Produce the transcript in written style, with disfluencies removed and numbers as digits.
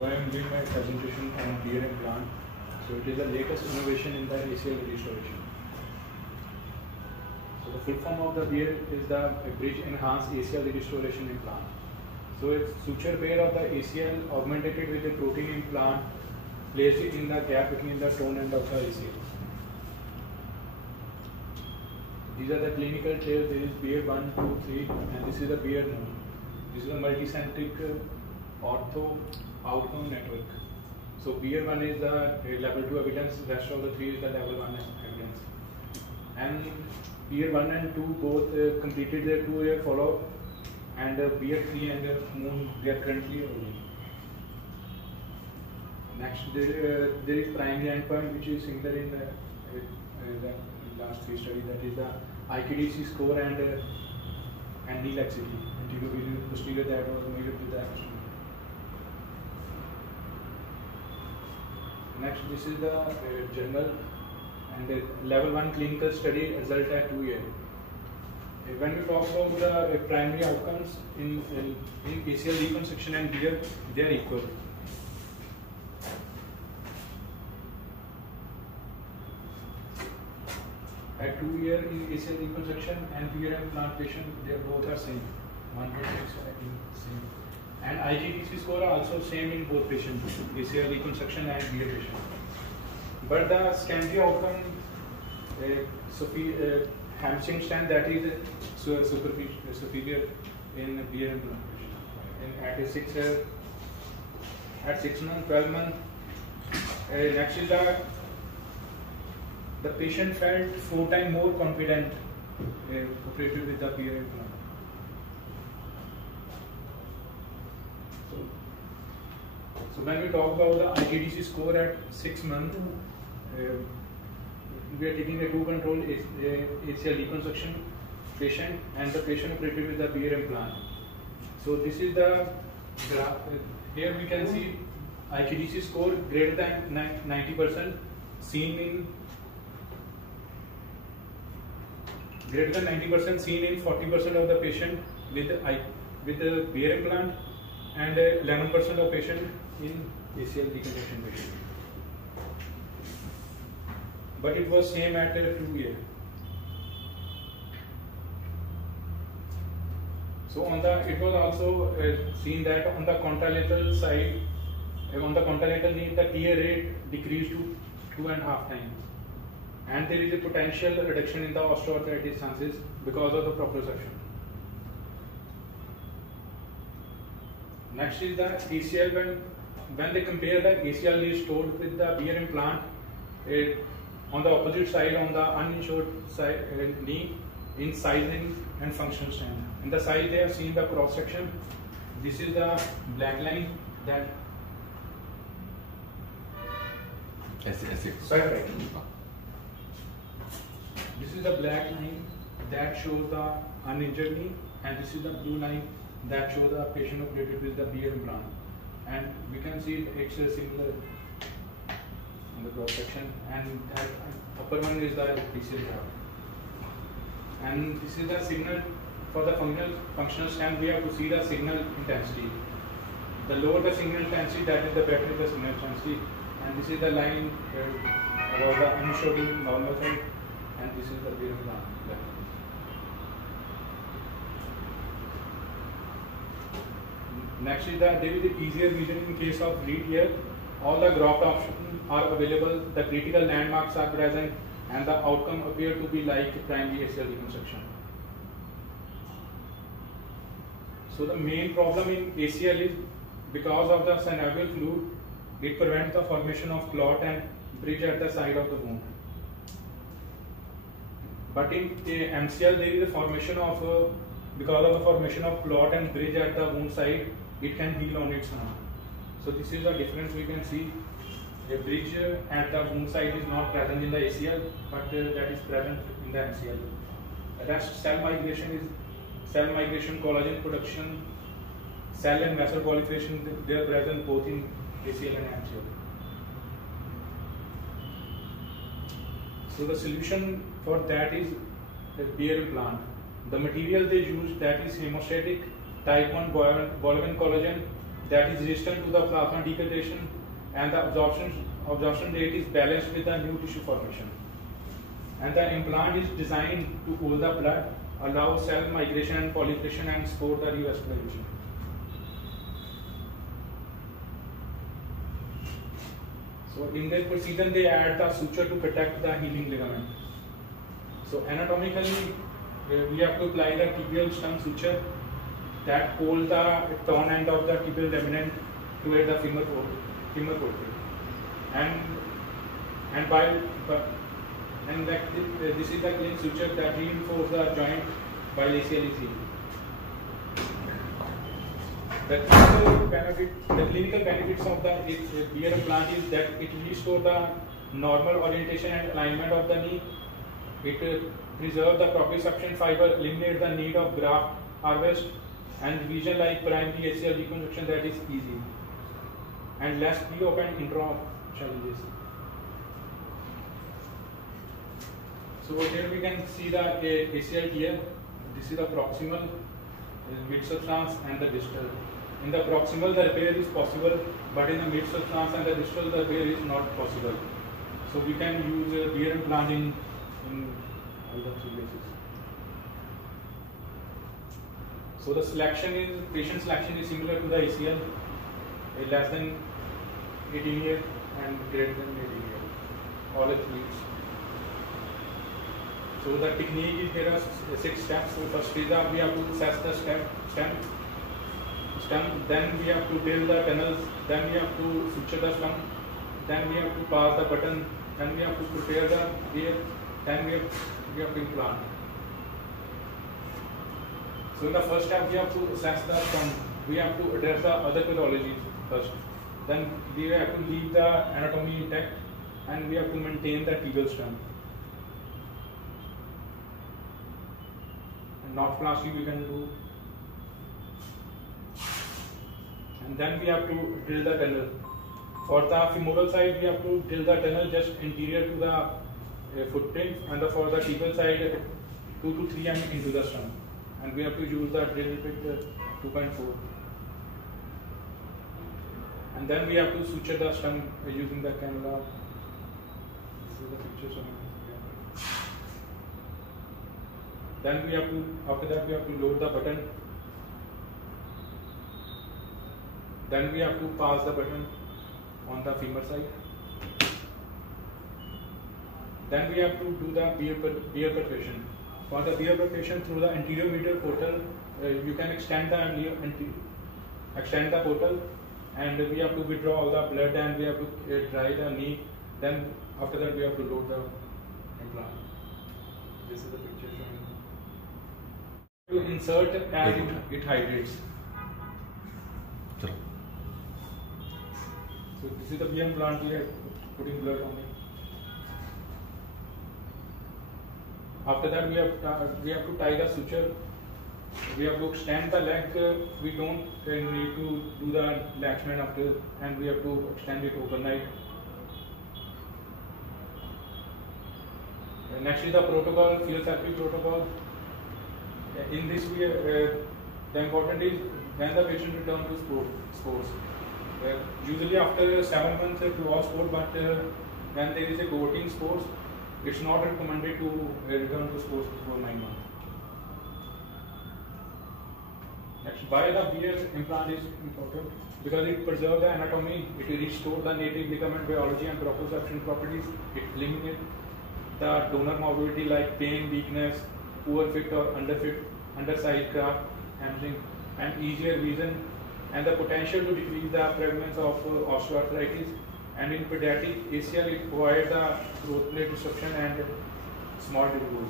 I am doing my presentation on beer implant. So it is the latest innovation in the ACL restoration. So the full form of the beer is the bridge enhanced ACL restoration implant. So it's suture pair of the ACL augmented with a protein implant placed in the gap between the tone end of the ACL. These are the clinical trails. There is beer 1, 2, 3, and this is the beer node. This is a multicentric ortho outcome network. So beer 1 is the level 2 evidence, rest of the 3 is the level 1 evidence. And beer 1 and 2 both completed their 2-year follow-up, and beer 3 and moon they are currently rolling. Next, there is primary endpoint which is similar in the last 3 studies, that is the IKDC score and knee laxity, anterior posterior, that was measured with the action. Next, this is the journal and level 1 clinical study result at 2 years. When we talk about the primary outcomes in ACL reconstruction and beer, they are equal. At 2 years in ACL reconstruction and beer implantation, they both are same. 1.6 same. And IGTC score are also same in both patients, ACL reconstruction and beer patient. But the secondary outcome, hamstring strength, that is superior in beer implantation. At 6 months, 12 months, next is the patient felt 4 times more confident operated with the beer implant. So when we talk about the IGDC score at 6 months, we are taking a 2 control ACL reconstruction patient and the patient operated with the beer implant. So this is the graph. Here we can see IGDC score greater than 90% seen in 40% of the patient with the beer implant and 11% of patient in ACL reconstruction patient. But it was same at 2 years. So it was also seen that on the contralateral side, on the contralateral knee, the tear rate decreased to 2.5 times. And there is a potential reduction in the osteoarthritis chances because of the proprioception. Next is the ACL. When they compare the ACL restored with the beer implant, on the opposite side, on the uninsured side, knee, in sizing and functional strength. In the side, they have seen the cross section. This is the black line that. Sorry. This is the black line that shows the uninjured knee, and this is the blue line that shows the patient operated with the beer implant. And we can see it's similar in the cross section, and that upper one is the PCL graph. And this is the signal for the functional strength. We have to see the signal intensity. The lower the signal intensity, that is the better the signal intensity. And this is the line about the uninsured normal side, and this is the beer implant. Next is that there is an easier vision in case of lead here. All the graft options are available, the critical landmarks are present, and the outcome appear to be like primary ACL reconstruction. So the main problem in ACL is because of the synovial fluid, it prevents the formation of clot and bridge at the side of the wound. But in MCL, there is a formation of because of the formation of clot and bridge at the wound side, it can heal on its own. So this is the difference we can see. A bridge at the wound side is not present in the ACL, but that is present in the MCL. Rest cell migration, collagen production, cell and vessel proliferation, they are present both in ACL and MCL. So the solution for that is a beer implant. The material they use, that is hemostatic type 1 bovine collagen that is resistant to the plasma degradation, and the absorption rate is balanced with the new tissue formation. And the implant is designed to hold the blood, allow cell migration and proliferation, and support the revascularization. So in their procedure, they add the suture to protect the healing ligament. So anatomically, we have to apply the tibial stem suture that hold the torn end of the tibial remnant toward the femur vertebrae. And this is the clean suture that reinforces the joint while ACL is healed. The clinical benefits of the beer implant is that it restores the normal orientation and alignment of the knee. It preserves the proprioception fiber, eliminates the need of graft harvest, and revision like primary ACL reconstruction that is easy, and less pre-op and intra-op challenges. So here we can see the ACL tear. This is the proximal, mid substance, and the distal. In the proximal, the repair is possible, but in the mid substance and the distal, the repair is not possible. So we can use beer implant in all the three cases. So the patient selection is similar to the ACL, less than 18 years and greater than 18 years, all athletes. So the technique is there are 6 steps. So first is that we have to assess the stem, then we have to drill the tunnels, then we have to suture the stem, then we have to pass the button, then we have to prepare the beer, then we have to implant. So in the first step, we have to assess the stem. We have to address the other pathologies first. Then we have to leave the anatomy intact, and we have to maintain the tibial stem. And northplasty we can do. And then we have to drill the tunnel. For the femoral side, we have to drill the tunnel just interior to the footprint, and for the tibial side, 2 to 3 mm into the stem. And we have to use the drill bit 2.4. And then we have to suture the stem using the cannula. This is the picture showing. Then we have to, after that we have to load the button. Then we have to pass the button on the femur side. Then we have to do the beer perforation. For the beer perforation through the anterior medial portal, you can extend the portal, and we have to withdraw all the blood, and we have to dry the knee. Then after that we have to load the implant. This is the picture showing. To insert as it hydrates. So this is the beer implant. We are putting blood on it. After that, we have to tie the suture. We have to extend the leg. We don't need to do the latchman after, and we have to extend it overnight. Next is the protocol, field therapy protocol. In this, the important is when the patient returns to sports. Usually after 7 months to all sport, but when there is a cohorting sports, it's not recommended to return to sports before 9 months. Next, why the beer implant is important? Because it preserves the anatomy, it restores the native ligament biology and proprioception properties, it eliminates the donor morbidity like pain, weakness, poor fit or underfit, undersized graft, hamstring, and easier revision, and the potential to decrease the prevalence of osteoarthritis. And in pediatric ACL, it provides the growth plate disruption and small tube.